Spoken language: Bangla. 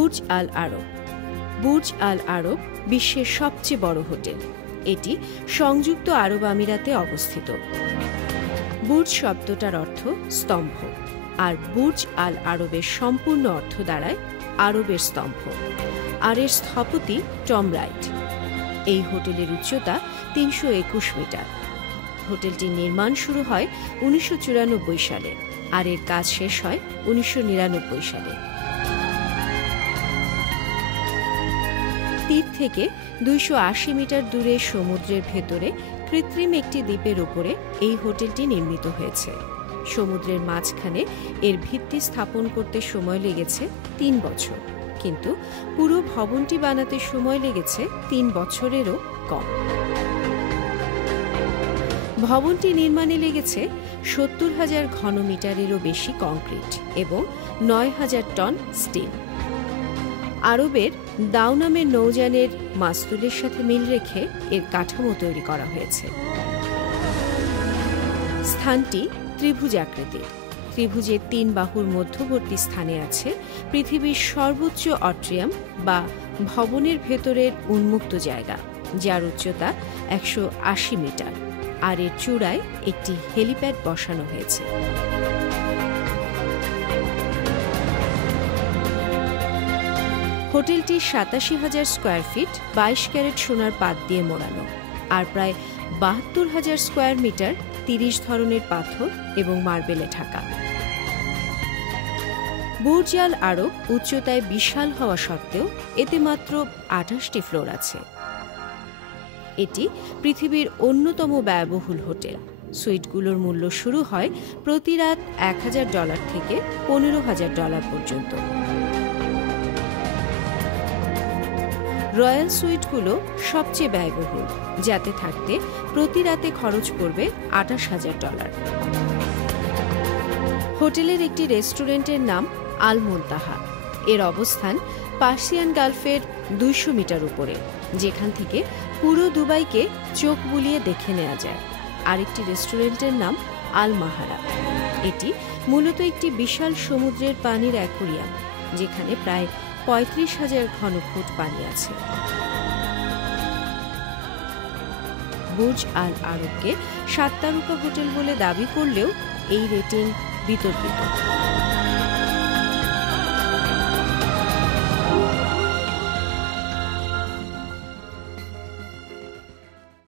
বুর্জ আল আরব। বুর্জ আল আরব বিশ্বের সবচেয়ে বড় হোটেল। এটি সংযুক্ত আরব আমিরাতে অবস্থিত। বুর্জ শব্দটার অর্থ স্তম্ভ, আর বুর্জ আল আরবের সম্পূর্ণ অর্থ দাঁড়ায় আরবের স্তম্ভ, আর এর স্থপতি টম রাইট। এই হোটেলের উচ্চতা ৩২১ মিটার। হোটেলটির নির্মাণ শুরু হয় ১৯৯৪ সালে, আর এর কাজ শেষ হয় ১৯৯৯ সালে। তীর থেকে ২৮০ মিটার দূরে সমুদ্রের ভেতরে কৃত্রিম একটি দ্বীপের উপরে এই হোটেলটি নির্মিত হয়েছে। সমুদ্রের মাঝখানে এর ভিত্তি স্থাপন করতে সময় লেগেছে ৩ বছর, কিন্তু পুরো ভবনটি বানাতে সময় লেগেছে ৩ বছরেরও কম। ভবনটি নির্মাণে লেগেছে ৭০,০০০ ঘনমিটারেরও বেশি কংক্রিট এবং ৯,০০০ টন স্টিল। আরবের দাও নামের নৌযানের মাস্তুলের সাথে মিল রেখে এর কাঠামো তৈরি করা হয়েছে। স্থানটি ত্রিভুজাকৃতির। ত্রিভুজের ৩ বাহুর মধ্যবর্তী স্থানে আছে পৃথিবীর সর্বোচ্চ অট্রিয়াম বা ভবনের ভেতরের উন্মুক্ত জায়গা, যার উচ্চতা ১৮০ মিটার, আর এর চূড়ায় একটি হেলিপ্যাড বসানো হয়েছে। হোটেলটি ৮৭,০০০ স্কোয়ার ফিট ২২ ক্যারেট সোনার পাত দিয়ে মোড়ানো, আর প্রায় ৭২,০০০ স্কোয়ার মিটার ৩০ ধরনের পাথর এবং মার্বেলে ঢাকা। বুর্জ আল আরব উচ্চতায় বিশাল হওয়া সত্ত্বেও এতে মাত্র ২৮টি ফ্লোর আছে। এটি পৃথিবীর অন্যতম ব্যয়বহুল হোটেল। সুইটগুলোর মূল্য শুরু হয় প্রতি রাত $১,০০০ থেকে $১৫,০০০ পর্যন্ত। রয়্যাল সুইটগুলো সবচেয়ে ব্যয়বহুল, যাতে থাকতে প্রতি রাতে খরচ পড়বে $২৮,০০০। হোটেলের একটি রেস্টুরেন্টের নাম আল মুনতাহা। এর অবস্থান পার্সিয়ান গালফের ২০০ মিটার উপরে, যেখান থেকে পুরো দুবাইকে চোখ বুলিয়ে দেখে নেওয়া যায়। আরেকটি রেস্টুরেন্টের নাম আল মাহারা। এটি মূলত একটি বিশাল সমুদ্রের পানির অ্যাকোয়ারিয়াম, যেখানে প্রায় ৩৫,০০০ ঘনফুট পানি আছে। বুর্জ আল আরবকে ৭ তারকা হোটেল বলে দাবি করলেও এই রেটিং বিতর্কিত।